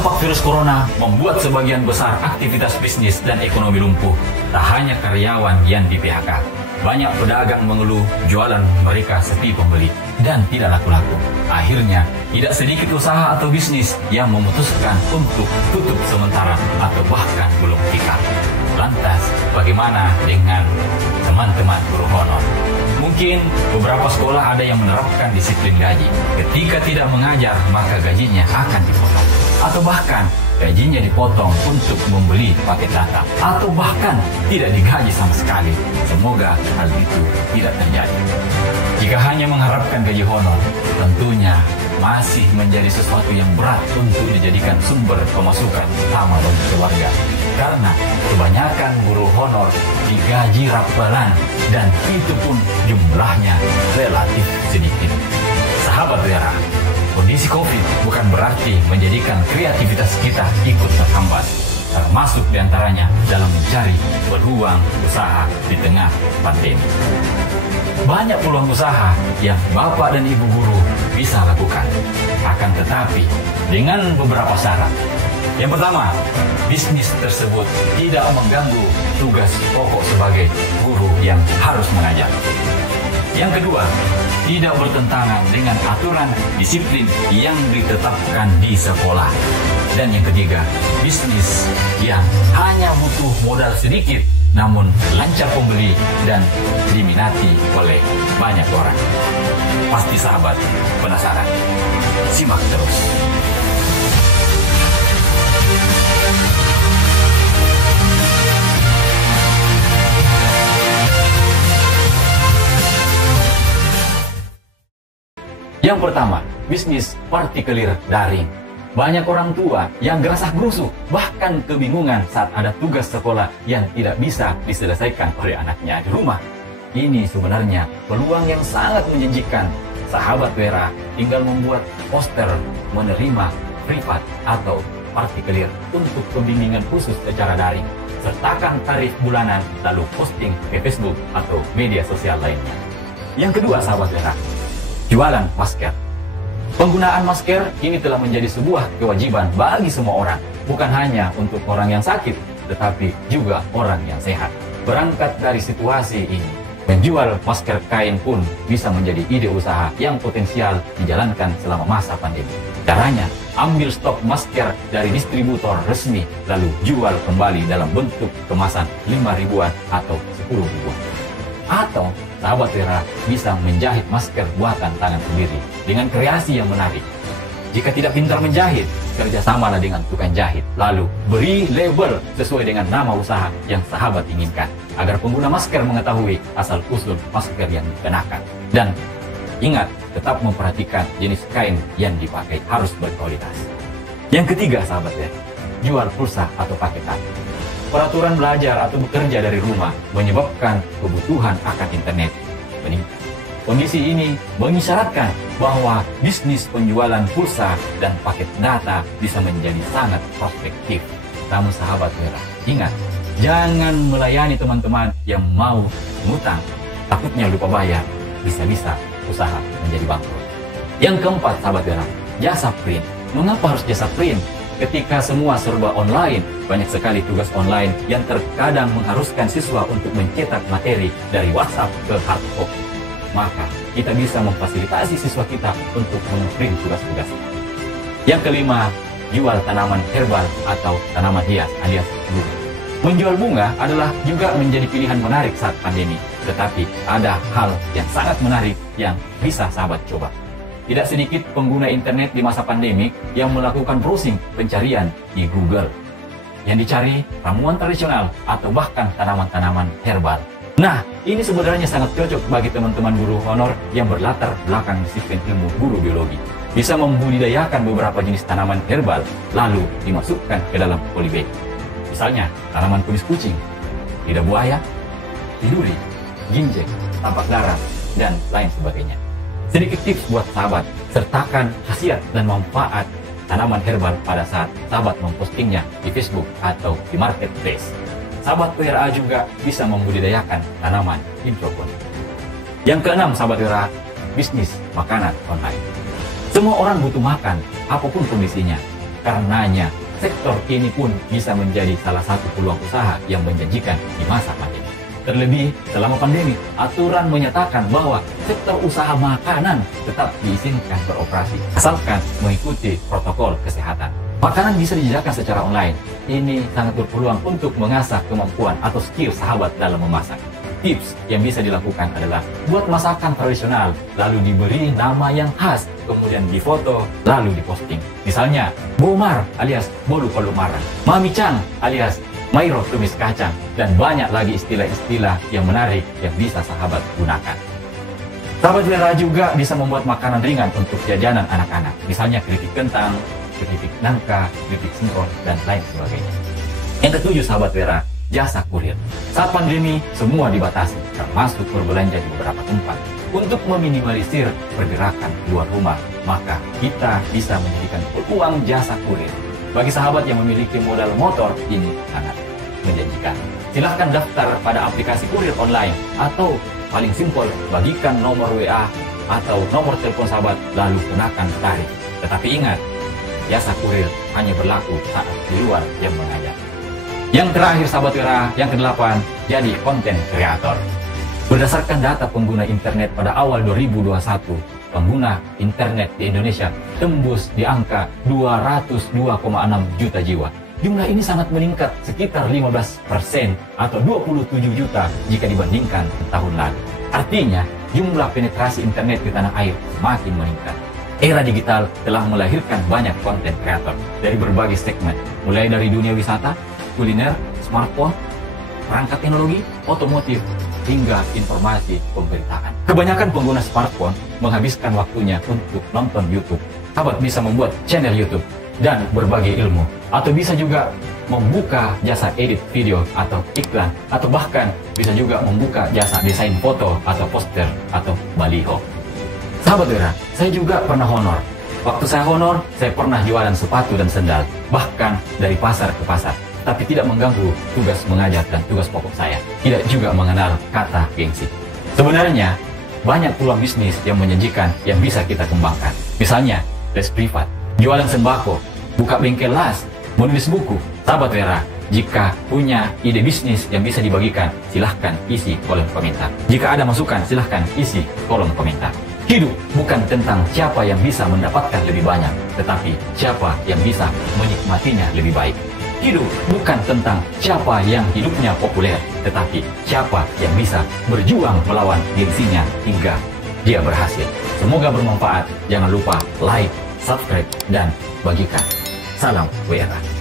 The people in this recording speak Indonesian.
Dampak virus corona membuat sebagian besar aktivitas bisnis dan ekonomi lumpuh. Tak hanya karyawan yang di-PHK, banyak pedagang mengeluh jualan mereka sepi pembeli dan tidak laku-laku. Akhirnya, tidak sedikit usaha atau bisnis yang memutuskan untuk tutup sementara atau bahkan gulung tikar. Lantas, bagaimana dengan teman-teman guru honor? Mungkin beberapa sekolah ada yang menerapkan disiplin gaji. Ketika tidak mengajar, maka gajinya akan dipotong. Atau bahkan gajinya dipotong untuk membeli paket data. Atau bahkan tidak digaji sama sekali. Semoga hal itu tidak terjadi. Jika hanya mengharapkan gaji honor, tentunya masih menjadi sesuatu yang berat untuk dijadikan sumber pemasukan utama bagi keluarga. Karena kebanyakan guru honor digaji rapelan dan itu pun jumlahnya relatif sedikit. Sahabat Wera, kondisi COVID bukan berarti menjadikan kreativitas kita ikut terhambat, termasuk diantaranya dalam mencari peluang usaha di tengah pandemi. Banyak peluang usaha yang Bapak dan Ibu guru bisa lakukan, akan tetapi dengan beberapa syarat. Yang pertama, bisnis tersebut tidak mengganggu tugas pokok sebagai guru yang harus mengajar. Yang kedua, tidak bertentangan dengan aturan disiplin yang ditetapkan di sekolah. Dan yang ketiga, bisnis yang hanya butuh modal sedikit namun lancar pembeli dan diminati oleh banyak orang. Pasti sahabat penasaran? Simak terus. Yang pertama, bisnis partikelir daring. Banyak orang tua yang gerasah-gerusu, bahkan kebingungan saat ada tugas sekolah yang tidak bisa diselesaikan oleh anaknya di rumah. Ini sebenarnya peluang yang sangat menjanjikan. Sahabat Wera tinggal membuat poster menerima privat atau partikelir untuk pembimbingan khusus secara daring. Sertakan tarif bulanan lalu posting ke Facebook atau media sosial lainnya. Yang kedua, sahabat Wera, jualan masker. Penggunaan masker ini telah menjadi sebuah kewajiban bagi semua orang, bukan hanya untuk orang yang sakit, tetapi juga orang yang sehat. Berangkat dari situasi ini, menjual masker kain pun bisa menjadi ide usaha yang potensial dijalankan selama masa pandemi. Caranya, ambil stok masker dari distributor resmi, lalu jual kembali dalam bentuk kemasan 5 ribuan atau 10 ribuan. Atau sahabat Wera bisa menjahit masker buatan tangan sendiri dengan kreasi yang menarik. Jika tidak pintar menjahit, kerjasamalah dengan tukang jahit. Lalu beri label sesuai dengan nama usaha yang sahabat inginkan, agar pengguna masker mengetahui asal-usul masker yang dikenakan. Dan ingat, tetap memperhatikan jenis kain yang dipakai harus berkualitas. Yang ketiga, sahabat Wera, jual pulsa atau paketan. Peraturan belajar atau bekerja dari rumah menyebabkan kebutuhan akan internet meningkat. Kondisi ini mengisyaratkan bahwa bisnis penjualan pulsa dan paket data bisa menjadi sangat prospektif. Namun sahabat Wera, ingat, jangan melayani teman-teman yang mau ngutang. Takutnya lupa bayar, bisa-bisa usaha menjadi bangkrut. Yang keempat, sahabat Wera, jasa print. Mengapa harus jasa print? Ketika semua serba online, banyak sekali tugas online yang terkadang mengharuskan siswa untuk mencetak materi dari WhatsApp ke hard copy. Maka, kita bisa memfasilitasi siswa kita untuk men-print tugas-tugas. Yang kelima, jual tanaman herbal atau tanaman hias alias bunga. Menjual bunga adalah juga menjadi pilihan menarik saat pandemi. Tetapi, ada hal yang sangat menarik yang bisa sahabat coba. Tidak sedikit pengguna internet di masa pandemi yang melakukan browsing pencarian di Google. Yang dicari ramuan tradisional atau bahkan tanaman-tanaman herbal. Nah, ini sebenarnya sangat cocok bagi teman-teman guru honor yang berlatar belakang disiplin ilmu guru biologi. Bisa membudidayakan beberapa jenis tanaman herbal, lalu dimasukkan ke dalam polybag. Misalnya, tanaman kumis kucing, lidah buaya, tiduri, ginjek, tampak darah, dan lain sebagainya. Sedikit tips buat sahabat, sertakan khasiat dan manfaat tanaman herbal pada saat sahabat mempostingnya di Facebook atau di marketplace. Sahabat Wera juga bisa membudidayakan tanaman hidroponik. Yang keenam, sahabat Wera, bisnis makanan online. Semua orang butuh makan, apapun kondisinya. Karenanya, sektor ini pun bisa menjadi salah satu peluang usaha yang menjanjikan di masa pandemi. Terlebih, selama pandemi, aturan menyatakan bahwa sektor usaha makanan tetap diizinkan beroperasi, asalkan mengikuti protokol kesehatan. Makanan bisa dijajakan secara online. Ini sangat berpeluang untuk mengasah kemampuan atau skill sahabat dalam memasak. Tips yang bisa dilakukan adalah buat masakan tradisional, lalu diberi nama yang khas, kemudian difoto, lalu diposting. Misalnya, Bomar alias Bolu Palu Marang, Mami Chan alias Mairo tumis kacang, dan banyak lagi istilah-istilah yang menarik yang bisa sahabat gunakan. Sahabat Wira juga bisa membuat makanan ringan untuk jajanan anak-anak, misalnya keripik kentang, keripik nangka, keripik singkong, dan lain sebagainya. Yang ketujuh, sahabat Wira, jasa kurir. Saat pandemi, semua dibatasi, termasuk berbelanja di beberapa tempat. Untuk meminimalisir pergerakan keluar rumah, maka kita bisa menjadikan peluang jasa kurir. Bagi sahabat yang memiliki modal motor, ini sangat menjanjikan. Silahkan daftar pada aplikasi kurir online, atau paling simpel, bagikan nomor WA atau nomor telepon sahabat, lalu kenakan tarif. Tetapi ingat, jasa kurir hanya berlaku saat di luar jam mengajar. Yang terakhir, sahabat Wira, yang ke-8, jadi konten kreator. Berdasarkan data pengguna internet pada awal 2021, pengguna internet di Indonesia tembus di angka 202,6 juta jiwa. Jumlah ini sangat meningkat sekitar 15% atau 27 juta jika dibandingkan tahun lalu. Artinya, jumlah penetrasi internet di tanah air semakin meningkat. Era digital telah melahirkan banyak konten kreator dari berbagai segmen, mulai dari dunia wisata, kuliner, smartphone, perangkat teknologi, otomotif, hingga informasi pemberitaan. Kebanyakan pengguna smartphone menghabiskan waktunya untuk nonton YouTube. Sahabat bisa membuat channel YouTube dan berbagi ilmu, atau bisa juga membuka jasa edit video atau iklan, atau bahkan bisa juga membuka jasa desain foto atau poster atau baliho. Sahabat Wira, saya juga pernah honor. Waktu saya honor, saya pernah jualan sepatu dan sendal, bahkan dari pasar ke pasar. Tapi tidak mengganggu tugas mengajar dan tugas pokok saya. Tidak juga mengenal kata gengsi. Sebenarnya, banyak peluang bisnis yang menjanjikan yang bisa kita kembangkan. Misalnya, les privat, jualan sembako, buka bengkel las, menulis buku. Sahabat Wira, jika punya ide bisnis yang bisa dibagikan, silahkan isi kolom komentar. Jika ada masukan, silahkan isi kolom komentar. Hidup bukan tentang siapa yang bisa mendapatkan lebih banyak, tetapi siapa yang bisa menikmatinya lebih baik. Hidup bukan tentang siapa yang hidupnya populer, tetapi siapa yang bisa berjuang melawan gengsinya hingga dia berhasil. Semoga bermanfaat. Jangan lupa like, subscribe, dan bagikan. Salam WRA.